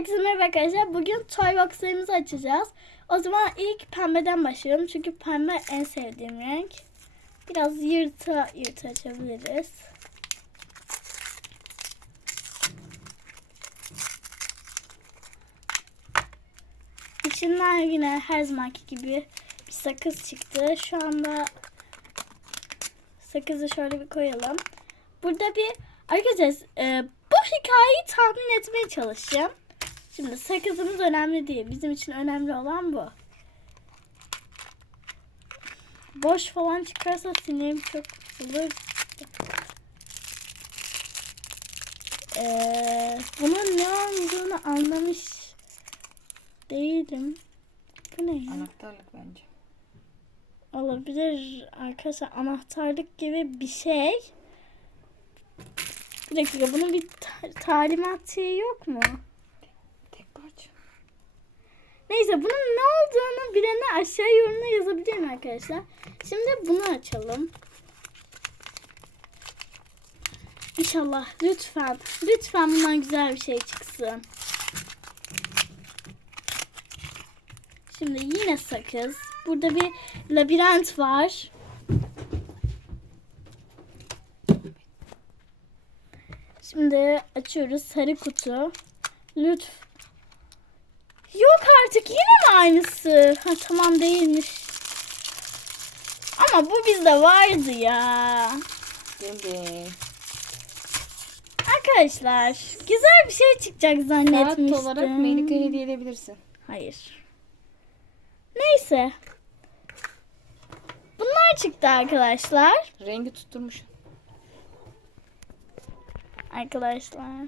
Herkese merhaba arkadaşlar. Bugün toy boxlarımızı açacağız. O zaman ilk pembeden başlayalım. Çünkü pembe en sevdiğim renk. Biraz yırta yırta açabiliriz. İçinden yine her zamanki gibi bir sakız çıktı. Şu anda sakızı şöyle bir koyalım. Burada bir arkadaşlar e, bu hikayeyi tahmin etmeye çalışacağım. Şimdi sakızımız önemli değil. Bizim için önemli olan bu. Boş falan çıkarsa sinirim çok olur. Ee, bunun ne olduğunu anlamış değilim. Bu ne ya? Anahtarlık bence. Olabilir arkadaşlar anahtarlık gibi bir şey. Bir dakika bunun bir ta- talimat şeyi yok mu? Neyse bunun ne olduğunu bilenler aşağı yorumda yazabilir mi arkadaşlar? Şimdi bunu açalım. İnşallah lütfen lütfen bundan güzel bir şey çıksın. Şimdi yine sakız. Burada bir labirent var. Şimdi açıyoruz sarı kutu. Lütfen. Yok artık yine mi aynısı? Ha tamam değilmiş. Ama bu bizde vardı ya. Geldi. Arkadaşlar güzel bir şey çıkacak Saat zannetmiştim. olarak Melika hediye edebilirsin. Hayır. Neyse. Bunlar çıktı arkadaşlar. Rengi tutturmuş. Arkadaşlar.